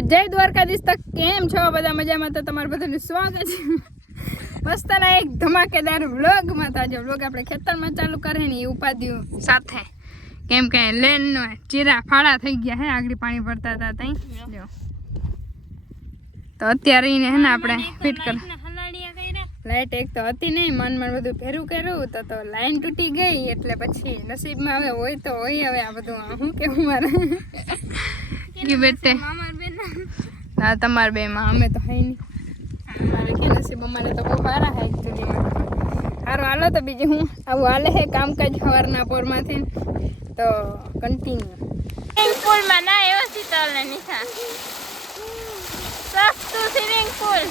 જય દ્વારકાધીશ તક કેમ છો બધા મજામાં તો તમારું બધાનું સ્વાગત છે મસ્તના એક ધમાકેદાર વ્લોગમાં તો આજે વ્લોગ આપણે ખેતરમાં ચાલુ કરે ને એ ઉપાધિઓ સાથે કેમ કે લેન ચીરા ફાળા થઈ ગયા હે આગળ પાણી ભરતા હતા ત્યાં જો તો અત્યારે એને હે ને આપણે ફિટ કર લાઈટ એક તો હતી નહીં મન મન બધું ભેરું કર્યું તો તો લાઈન તૂટી ગઈ એટલે પછી નસીબમાં હવે હોય તો હોય હવે આ બધું હું કેવું મારે કે બેટે ના, તમારે બે માં અમે તો હઈ નહીં. અમારે કે નસીબ, અમારે તો બહુ સારા હે એકચ્યુઅલીમાં સારું હાલો તો બીજું હું? આવું હાલે હે કામકાજ સવારના પોરમાંથી? તો કન્ટિન્યુ સ્વિમિંગ પુલમાં ના એવા શીતલ ને નિશા સસ્તું swimming pool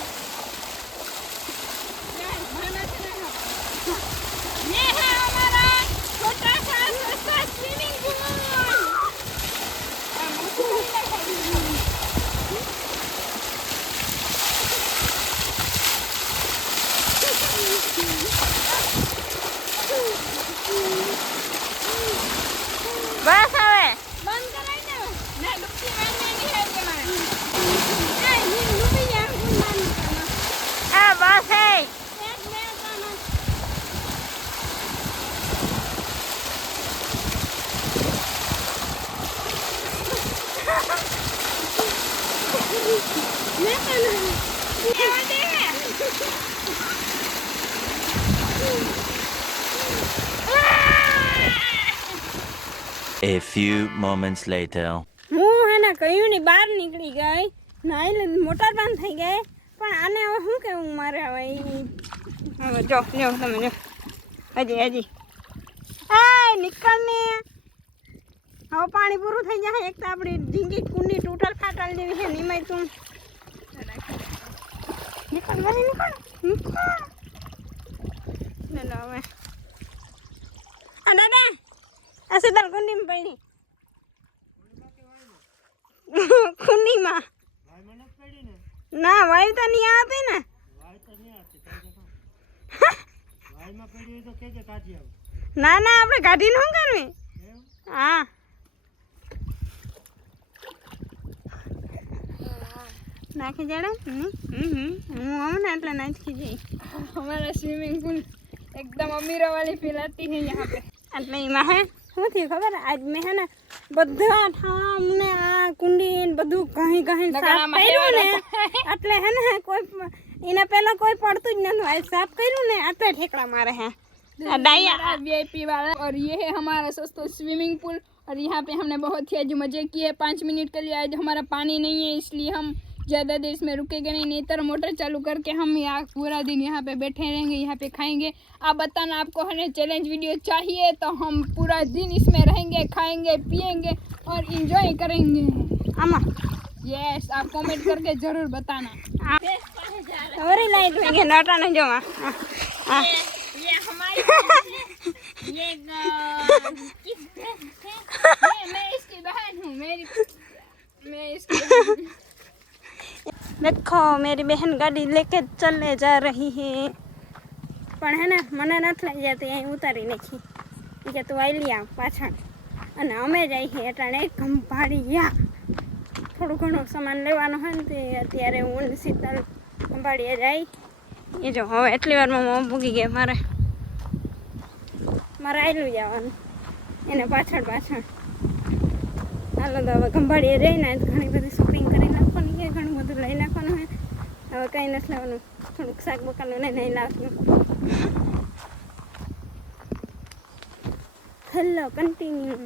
A few moments later. હું એને કહ્યું ની બહાર નીકળી ગઈ. નાઈ મોટર બંધ થઈ ગઈ. પણ આને હવે શું કેવું મારે હવે હવે જો તમે જો હજી હજી. એ નીકળ ને. હવે પાણી પૂરું થઈ જાય. એક તો આપણી ઢીંગી કુંડી તૂટલ ફાટલ જેવી છે નિમાય તું. નીકળ વળી નીકળ નીકળ લે લો હવે આ દાદા આ સીધા કુંડીમાં પડી કુંડીમાં ના વાયુ તો નહીં આવતી ને ના ના આપણે કાઢીને શું કરવી હા નાખી જડે હમ હમ હું આવું ને એટલે નાખી જઈ हमारा स्विमिंग पूल एकदम अमीरों वाली फील आती है यहाँ पे એટલે એમાં હે શું થયું ખબર આજ મેં હે ને બધા ઠામ ને આ કુંડી ને બધું કહી કહી સાફ નગારામાં કર્યું ને એટલે હે ને કોઈ પ- એના પહેલા કોઈ પડતું જ નતું આજ સાફ કર્યું ને એટલે ઠેકડા મારે હે આ ડાયા वीआईपी वाला और ये है हमारा सस्ता स्विमिंग पूल और यहाँ पे हमने बहुत ही आज मज़े किए पाँच मिनट के लिए आज हमारा पानी नहीं है इसलिए हम ज़्यादा देर इसमें रुकेगा नहीं नहीं तर मोटर चालू करके हम यहाँ पूरा दिन यहाँ पे बैठे रहेंगे यहाँ पे खाएँगे। आप बताना आपको हमें चैलेंज वीडियो चाहिए तो हम पूरा दिन इसमें रहेंगे खाएँगे पियेंगे और इंजॉय करेंगे। अम्मा। यस आप कमेंट करके ज़रूर बताना। नहीं जो ये हमारी ये मैं इसकी बहन हूँ मेरी मैं इसकी देखो मेरी बहन गाड़ी लेके चलने जा रही है પણ હે ને મને નથી લઈ જતી અહીં ઉતારી નાખી ઈ કે તું આવી લ્યા પાછળ અને અમે જઈ છીએ એટલે એક ખંભાળી ગયા થોડું ઘણું સામાન લેવાનું હોય ને તે અત્યારે હું ને શીતલ ખંભાળીએ જાય એ જો હવે એટલી વારમાં હું ભૂગી ગયા મારે મારે આવેલું જવાનું એને પાછળ પાછળ હાલો તો હવે ખંભાળીએ જઈને ઘણી બધી શોપિંગ કરી નાખવાની છે, ઘણું બધું લઈ નાખવાનું છે. હવે કંઈ નથી લાવવાનું. થોડુંક શાક બકાનું લઈને નહીં લાવવાનું હેલો કન્ટિન્યુ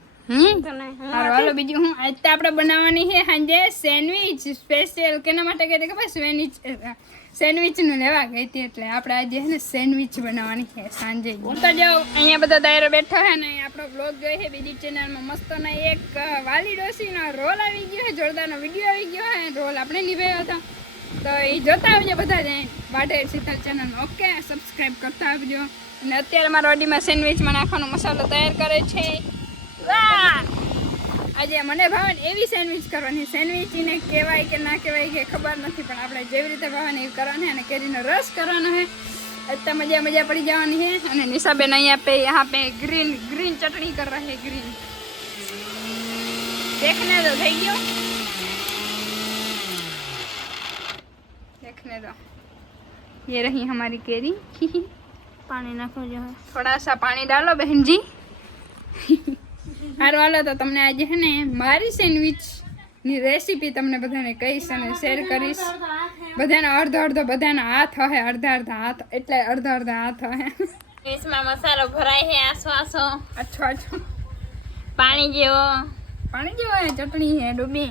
હાલો બીજું હું? આજ તો આપણે બનાવવાની છે સાંજે સેન્ડવિચ સ્પેશિયલ. કેના માટે કહી ખબર? સેન્ડવિચ સેન્ડવિચનું લેવા ગઈ હતી એટલે આપણે આજે છે ને સેન્ડવિચ બનાવવાની છે સાંજે. હું તો જાઉં અહીંયા બધા દાયરો બેઠા છે ને આપણો બ્લોગ જોઈ છે. બીજી ચેનલમાં મસ્ત ને એક વાલી ડોસીનો રોલ આવી ગયો છે. જોરદારનો વીડિયો આવી ગયો છે. રોલ આપણે નિભાવ્યો હતો. તો એ જોતા આવજો બધા જઈને. Vadher Sheetal channel okay subscribe કરતા આવજો. અને અત્યારે મારા ઓડીમાં સેન્ડવિચમાં નાખવાનો મસાલો તૈયાર કરે છે. આજે મને ભાવે ને એવી સેન્ડવિચ કરવાની સેન્ડવિચ ને કહેવાય કે ના કહેવાય કે ખબર નથી પણ આપણે જેવી રીતે ભાવે ને એવી કરવાની અને કેરીનો રસ કરવાનો છે અત્યારે મજા મજા પડી જવાની છે અને નિશાબેન અહીંયા पे यहाँ पे ग्रीन ग्रीन चटनी कर रहे हैं ग्रीन देखने दो થઈ ગયો देखने दो ये रही हमारी केरी પાણી નાખવું જોઈએ थोड़ा सा पानी डालो बहन जी હારું હાલો તો તમને આજે છે ને મારી સેન્ડવિચ ની રેસીપી તમને બધાને કહીશ અને શેર કરીશ બધાનો અડધો અડધો બધાના હાથ હે અડધા અડધા હાથ એટલે અડધા અડધા હાથ હે ડીશમાં મસાલો ભરાય છે આસો આસો અચ્છો અચ્છો પાણી જેવો પાણી જેવો હે ચટણી હે ડૂબી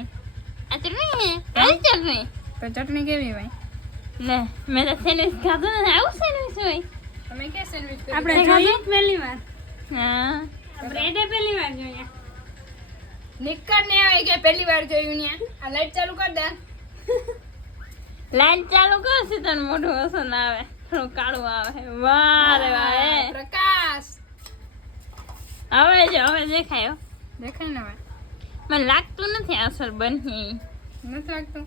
આ ચટણી હે કઈ ચટણી તો ચટણી કેવી ભાઈ લે મેં તો સેન્ડવિચ ખાધું ને આવું સેન્ડવિચ હોય તમે કે સેન્ડવિચ આપણે જોયું પહેલી વાર હા બ્રેડે પહેલી વાર જોયા નિક્કર ને આવી કે પહેલી વાર જોયું ને? આ લાઈટ ચાલુ કર દે. લાઈટ ચાલુ કર છે તને મોઢું હસો ના આવે. થોડું કાળું આવે. વાહ રે વાહ. પ્રકાશ. હવે જો હવે દેખાયો દેખાય ને હવે? મને લાગતું નથી અસર બની નથી લાગતું?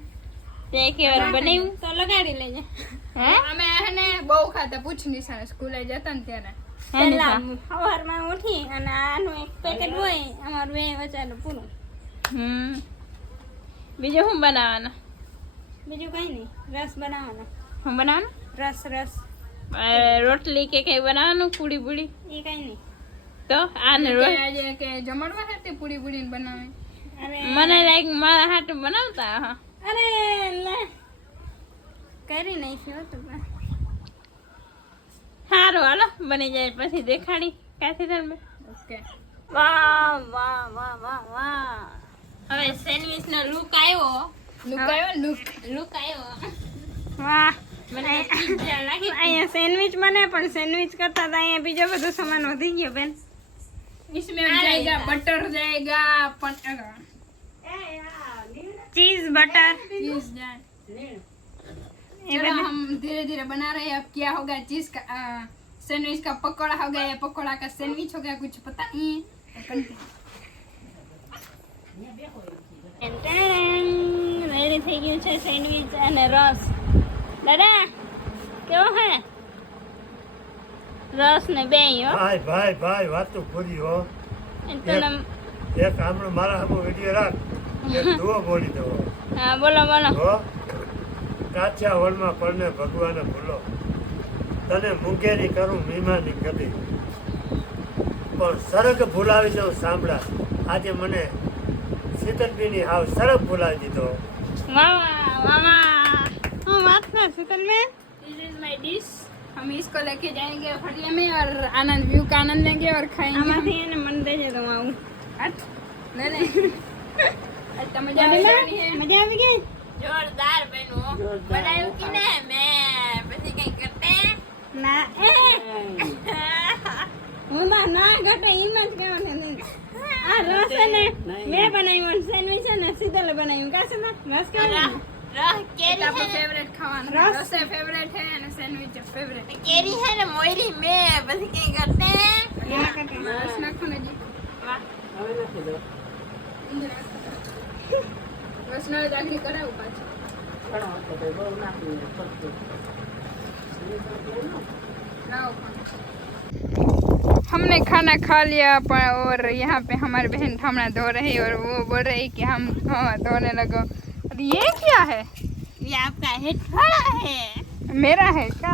તે એક વાર બનાવ્યું. તો લગાડી લેજે. હે? અમે હે બહુ ખાતા પૂછ નિશાને સ્કૂલે જતા ને ત્યારે. પહેલા સવારમાં ઉઠી અને આનું એક પેકેટ હોય અમારું બે વચારું પૂરું. હમ. બીજું શું બનાવવાના? બીજું કઈ નહીં રસ બનાવવાનો. શું બનાવવાનું? રસ રસ. રોટલી કે કઈ બનાવવાનું પૂડી પૂડી એ કઈ નહીં. તો આને રોજ આજે કે જમણવા હતી પૂરી પૂરી બનાવે? મને લાઈક મારા હાથ બનાવતા હા. અરે લે. કરી નહીં થયો પણ. સારું હાલો બની જાય પછી દેખાડી કાથી તમે ઓકે વાહ વાહ વાહ વાહ વાહ હવે સેન્ડવિચ નો લુક આવ્યો લુક આવ્યો લુક લુક આવ્યો વાહ મને પિઝા લાગી અહીંયા સેન્ડવિચ બને પણ સેન્ડવિચ કરતા તો અહીંયા બીજો બધો સામાન વધી ગયો બેન इसमें जाएगा बटर जाएगा पन ચીઝ બટર चीज जाए चलो हम धीरे धीरे बना रहे हैं अब क्या होगा चीज का आ, सैंडविच का पकौड़ा हो गया या पकौड़ा का सैंडविच हो गया कुछ पता नहीं है continue. રેડી થઈ ગયું છે સેન્ડવિચ અને રસ દાદા કેવો હે રસ ને બે હો ભાઈ ભાઈ ભાઈ વાતો પૂરી હો એ તો નમ- એક હમણાં મારા સામે વિડીયો રાખ એક દુઓ બોલી દો હા બોલો બોલો હો કાચા વનમાં પરને ભગવાને ભૂલો તને મુંગેરી કરું મીમાની ગદી પણ સરગ ભૂલાવી દઉં સાંભળા આજે મને શીતલબીની હાવ સરગ ભૂલાવી દીધો વાહ વાહ વાહ હું વાત કર શીતલ બેન This is my dish. हम इसको लेके जाएंगे फटिया में और आनंद व्यू का आनंद लेंगे और खाएंगे हम। આમાંથી એને મન દેજે તો હું આવું हट, ले ले अच्छा मजा आ रही है મજા આવી ગઈ જોરદાર બન્યું. બનાવ્યું કે ને મેં પછી કઈ કરતે. ના હું ના ઘટે એમ જ કહેવાનું આ રસ ને મેં બનાવ્યું સેન્ડવિચ છે ને સીધલ બનાવ્યું. કાશે મસ્ત કહેવાનું કેરી આપણો ફેવરેટ ખાવાનો. રસ? એ ફેવરેટ છે અને સેન્ડવિચ ફેવરેટ કેરી છે ને મોયરી મે પછી કઈ કરતે. રસ નાખો ને જી. વાહ. હવે નાખી દો. પર્સનલ બહુ નાખી हमने खाना खा लिया पर और यहाँ पे हमारी बहन ठामना धो रही और वो बोल रही कि हम हाँ, धोने लगो। और ये क्या है? ये आपका है थोड़ा है। मेरा है क्या?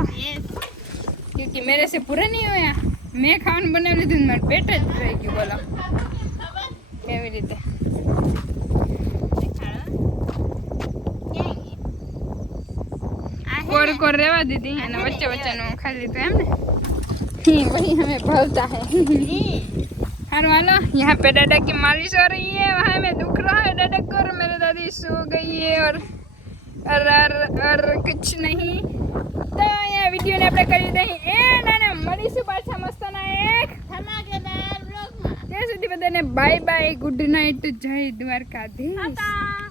क्योंकि मेरे से पूरा नहीं हुआ मैं खाना बनाने दिन મારું પેટ જ રહી ગયું બોલો કોર કોર રહેવા દીધી અને વચ્ચે વચ્ચેનું ખાઈ લીધું એમ ને વહી હમે ભાવતા હે हारो हालो यहाँ पे दादा की मालिश हो रही है वहाँ में दुख रहा है दादा को और मेरे दादी सो गई है और और और, और कुछ नहीं તો અહીંયા વિડીયોને આપણે કરી દઈએ એ ના ના મળીશું પાછા મસ્તના એક ધમાકેદાર બ્લોગમાં ત્યાં સુધી બધાને બાય બાય ગુડ નાઇટ જય દ્વારકાધીશ